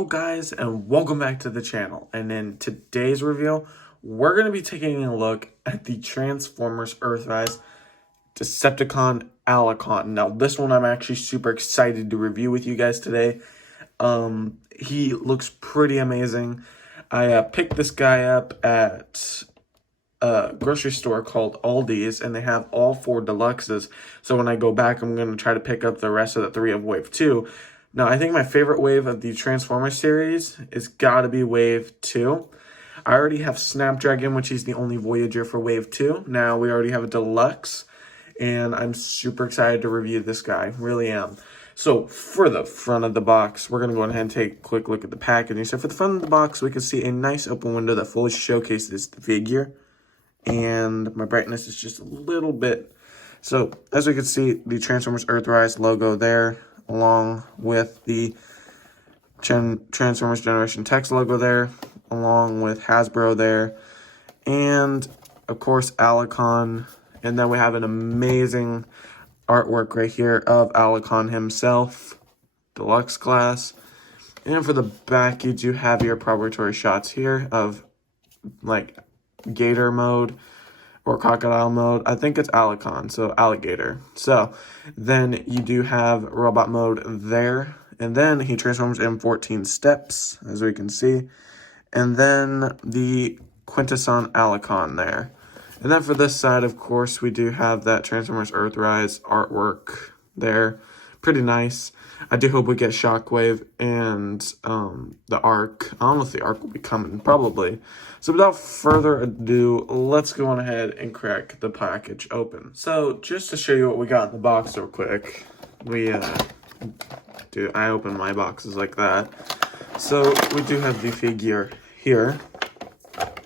Hello guys and welcome back to the channel, and in today's review we're going to be taking a look at the Transformers Earthrise Decepticon Allicon. Now this one I'm actually super excited to review with you guys today. He looks pretty amazing. I picked this guy up at a grocery store called Aldi's, and they have all 4 deluxes, so when I go back I'm going to try to pick up the rest of the 3 of Wave 2. Now, I think my favorite wave of the Transformers series is gotta be Wave 2. I already have Snapdragon, which is the only Voyager for Wave 2. Now, we already have a Deluxe, and I'm super excited to review this guy. Really am. So, for the front of the box, we're going to go ahead and take a quick look at the packaging. So, for the front of the box, we can see a nice open window that fully showcases the figure. And my brightness is just a little bit. So, as we can see, the Transformers Earthrise logo there, along with the Transformers Generation text logo there, along with Hasbro there, and of course Allicon. And then we have an amazing artwork right here of Allicon himself, deluxe class. And for the back, you do have your proprietary shots here of like gator mode or crocodile mode. I think it's Allicon, so alligator. So then you do have robot mode there, and then he transforms in 14 steps, as we can see, and then the Quintesson Allicon there. And then for this side, of course, we do have that Transformers Earthrise artwork there. Pretty nice. I do hope we get Shockwave and the Arc. I don't know if the Arc will be coming, probably. So without further ado, let's go on ahead and crack the package open. So just to show you what we got in the box real quick, I open my boxes like that. So we do have the figure here,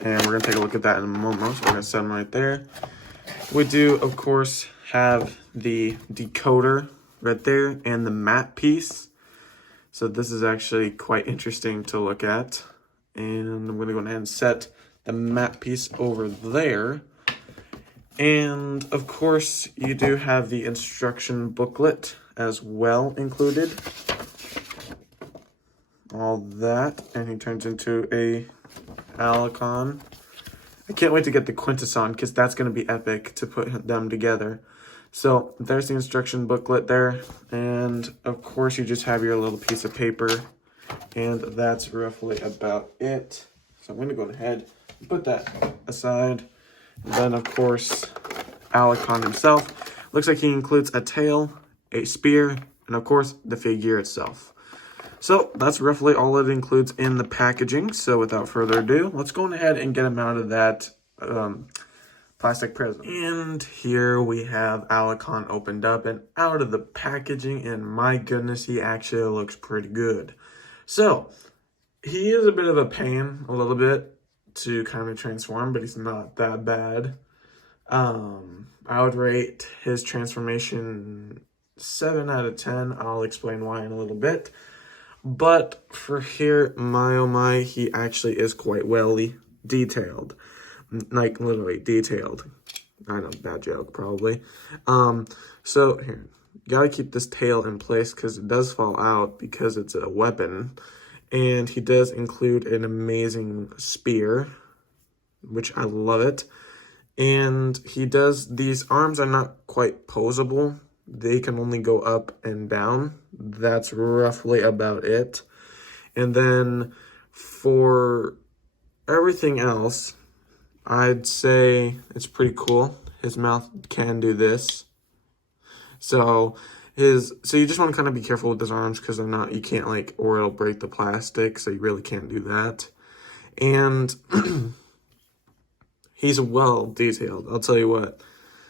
and we're gonna take a look at that in a moment. So we're gonna set them right there. We do, of course, have the decoder right there and the matte piece. So this is actually quite interesting to look at. And I'm going to go ahead and set the matte piece over there. And of course, you do have the instruction booklet as well included. All that. And he turns into a Allicon. I can't wait to get the Quintesson because that's going to be epic to put them together. So there's the instruction booklet there, and of course you just have your little piece of paper, and that's roughly about it. So I'm going to go ahead and put that aside. And then of course Allicon himself. Looks like he includes a tail, a spear, and of course the figure itself. So that's roughly all it includes in the packaging. So without further ado, let's go ahead and get him out of that plastic prism. And here we have Allicon opened up and out of the packaging, and my goodness, he actually looks pretty good. So he is a bit of a pain, a little bit, to kind of transform, but he's not that bad. I would rate his transformation 7 out of 10. I'll explain why in a little bit. But for here, my oh my, he actually is quite well detailed. Like, literally detailed. I know, bad joke, probably. So, here. You gotta keep this tail in place because it does fall out because it's a weapon. And he does include an amazing spear, which I love it. And he does, these arms are not quite posable. They can only go up and down. That's roughly about it. And then for everything else, I'd say it's pretty cool. His mouth can do this. So you just want to kind of be careful with his arms because they're not, you can't like, or it'll break the plastic. So you really can't do that. And he's well detailed. I'll tell you what,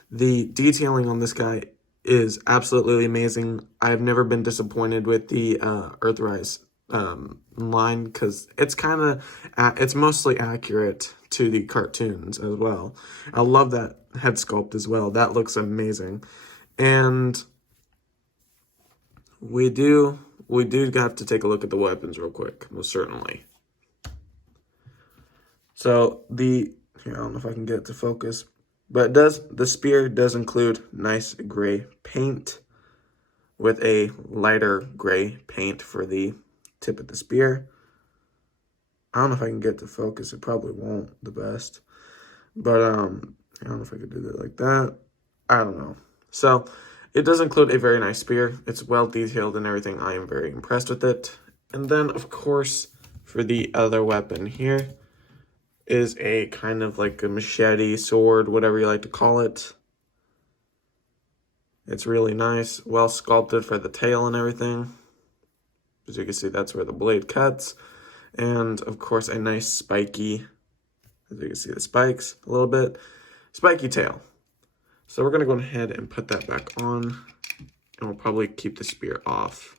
the detailing on this guy is absolutely amazing. I've never been disappointed with the Earthrise line because it's it's mostly accurate to the cartoons as well. I love that head sculpt as well. That looks amazing. And we do have to take a look at the weapons real quick, most certainly. So here, I don't know if I can get it to focus, but the spear does include nice gray paint with a lighter gray paint for the tip of the spear. I don't know if I can get to focus. It probably won't the best. But I don't know if I could do that like that. I don't know. So it does include a very nice spear. It's well detailed and everything. I am very impressed with it. And then, of course, for the other weapon here is a kind of like a machete, sword, whatever you like to call it. It's really nice, well sculpted for the tail and everything. As you can see, that's where the blade cuts. And, of course, a nice spiky, as you can see the spikes a little bit, spiky tail. So we're going to go ahead and put that back on, and we'll probably keep the spear off.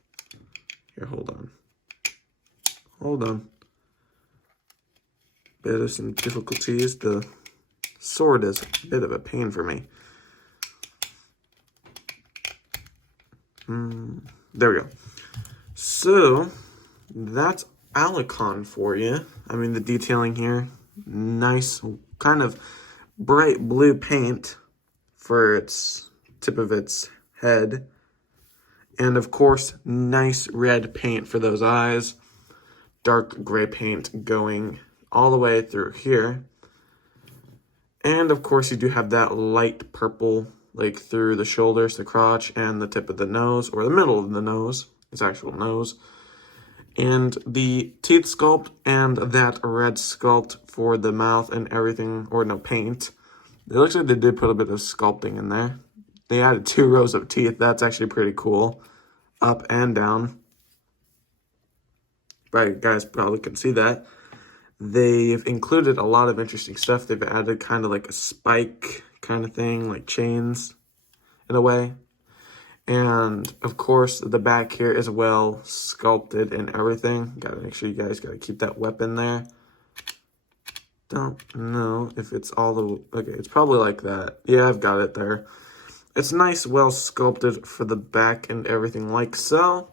Here, hold on. Hold on. Bit of some difficulties. The sword is a bit of a pain for me. There we go. So, that's Allicon for you. I mean, the detailing here, nice, kind of bright blue paint for its tip of its head. And of course, nice red paint for those eyes. Dark gray paint going all the way through here. And of course, you do have that light purple, like through the shoulders, the crotch, and the tip of the nose, or the middle of the nose, its actual nose. And the teeth sculpt and that red sculpt for the mouth and everything, or no, paint. It looks like they did put a bit of sculpting in there. They added 2 rows of teeth. That's actually pretty cool. Up and down. Right, you guys probably can see that. They've included a lot of interesting stuff. They've added kind of like a spike kind of thing, like chains in a way. And of course, the back here is well sculpted and everything. Gotta make sure you guys gotta keep that weapon there. Don't know if it's all the... Okay, it's probably like that. Yeah, I've got it there. It's nice, well sculpted for the back and everything like so.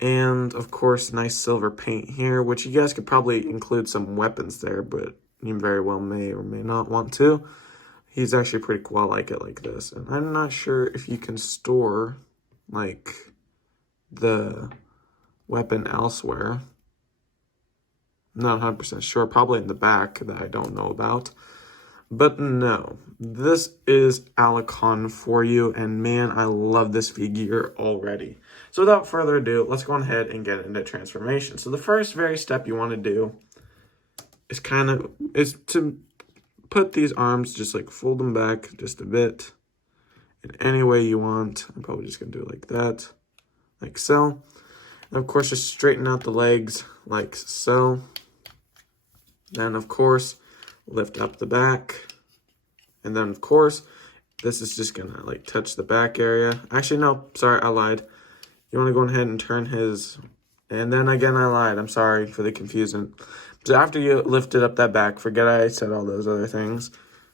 And, of course, nice silver paint here, which you guys could probably include some weapons there, but you very well may or may not want to. He's actually pretty cool. I like it like this. And I'm not sure if you can store, like, the weapon elsewhere. Not 100% sure. Probably in the back that I don't know about. But no, this is Allicon for you, and man, I love this figure already. So without further ado, let's go ahead and get into transformation. So the first very step you want to do is to put these arms, just like fold them back just a bit in any way you want. I'm probably just going to do it like that, like so. And of course, just straighten out the legs like so. Then, of course, lift up the back. And then, of course, this is just going to, like, touch the back area. Actually, no, sorry, I lied. You want to go ahead and turn his... And then, again, I lied. I'm sorry for the confusion. So after you lifted up that back, forget I said all those other things.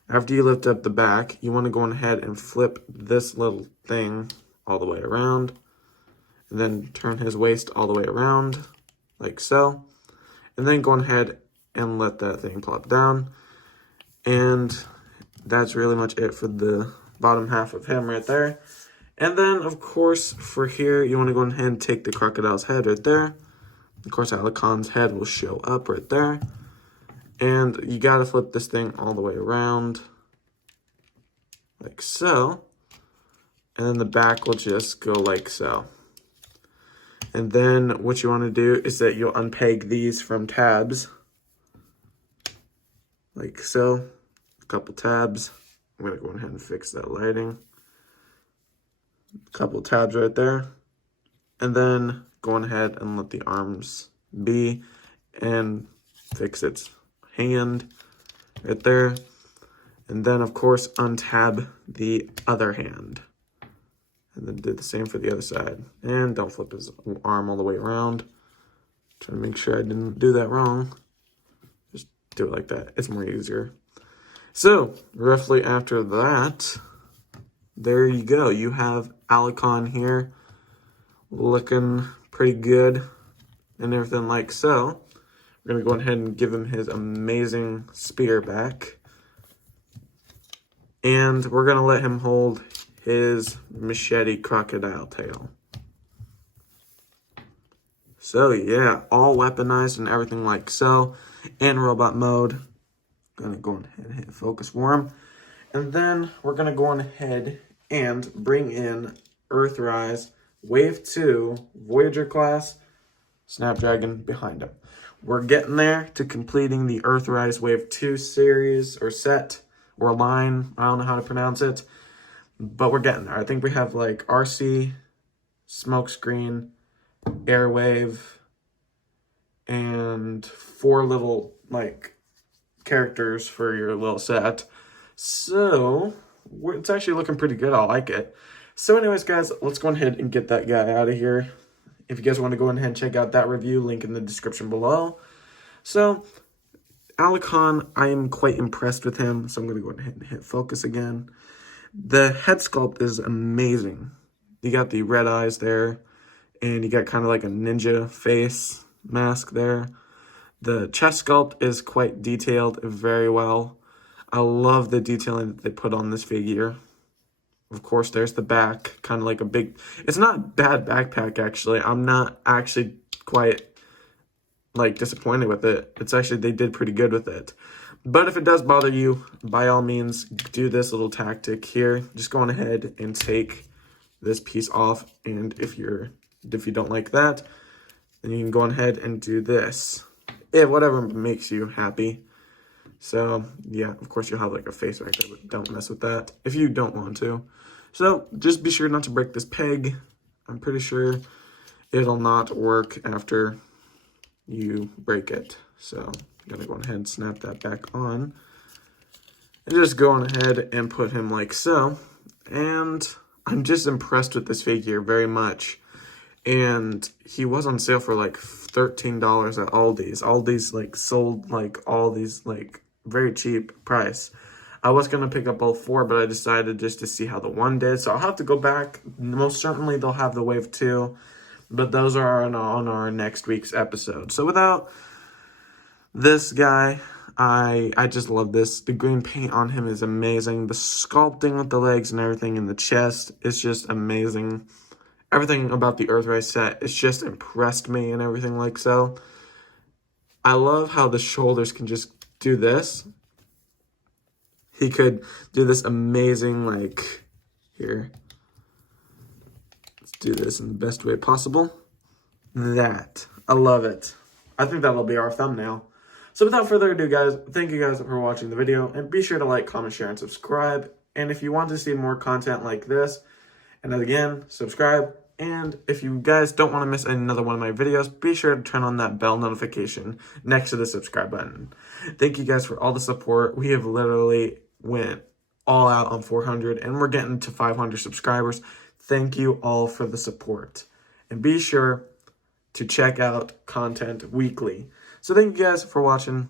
After you lift up the back, you want to go ahead and flip this little thing all the way around. And then turn his waist all the way around, like so. And then go ahead and let that thing plop down. And that's really much it for the bottom half of him right there. And then, of course, for here, you want to go ahead and take the crocodile's head right there. Of course, Allicon's head will show up right there. And you got to flip this thing all the way around, like so. And then the back will just go like so. And then what you want to do is that you'll unpeg these from tabs, like so. A couple tabs. I'm going to go ahead and fix that lighting. A couple tabs right there. And then go ahead and let the arms be and fix its hand right there. And then, of course, untab the other hand. And then do the same for the other side. And don't flip his arm all the way around. Try to make sure I didn't do that wrong. Just do it like that. It's more easier. So, roughly after that, there you go. You have Allicon here looking pretty good and everything like so. We're going to go ahead and give him his amazing spear back. And we're going to let him hold his machete crocodile tail. So yeah, all weaponized and everything like so. In robot mode. Gonna go ahead and hit focus for him. And then we're gonna go on ahead and bring in Earthrise Wave 2 Voyager class Snapdragon behind him. We're getting there to completing the Earthrise Wave 2 series or set or line. I don't know how to pronounce it, but we're getting there. I think we have like RC, Smokescreen, Airwave, and 4 little like characters for your little set. So it's actually looking pretty good. I like it. So anyways, guys, let's go ahead and get that guy out of here. If you guys want to go ahead and check out that review, link in the description below. So Allicon, I am quite impressed with him. So I'm going to go ahead and hit focus again. The head sculpt is amazing. You got the red eyes there, and you got kind of like a ninja face mask there. The chest sculpt is quite detailed very well. I love the detailing that they put on this figure. Of course, there's the back, kind of like a big... It's not a bad backpack, actually. I'm not actually quite, like, disappointed with it. It's actually, they did pretty good with it. But if it does bother you, by all means, do this little tactic here. Just go on ahead and take this piece off. And if you don't like that, then you can go on ahead and do this. Whatever makes you happy. So, yeah, of course you'll have like a face right there, but don't mess with that if you don't want to. So, just be sure not to break this peg. I'm pretty sure it'll not work after you break it. So, I'm going to go ahead and snap that back on. And just go on ahead and put him like so. And I'm just impressed with this figure very much. And he was on sale for like $13 at Aldi's. Aldi's like sold like all these like very cheap price. I was going to pick up all 4, but I decided just to see how the 1 did. So I'll have to go back. Most certainly they'll have the Wave 2. But those are on our next week's episode. So without this guy, I just love this. The green paint on him is amazing. The sculpting with the legs and everything in the chest is just amazing. Everything about the Earthrise set, it's just impressed me and everything like so. I love how the shoulders can just do this. He could do this amazing, like, here. Let's do this in the best way possible. That. I love it. I think that'll be our thumbnail. So without further ado, guys, thank you guys for watching the video. And be sure to like, comment, share, and subscribe. And if you want to see more content like this, and again, subscribe. And if you guys don't want to miss another one of my videos, be sure to turn on that bell notification next to the subscribe button. Thank you guys for all the support. We have literally went all out on 400 and we're getting to 500 subscribers. Thank you all for the support. And be sure to check out content weekly. So thank you guys for watching.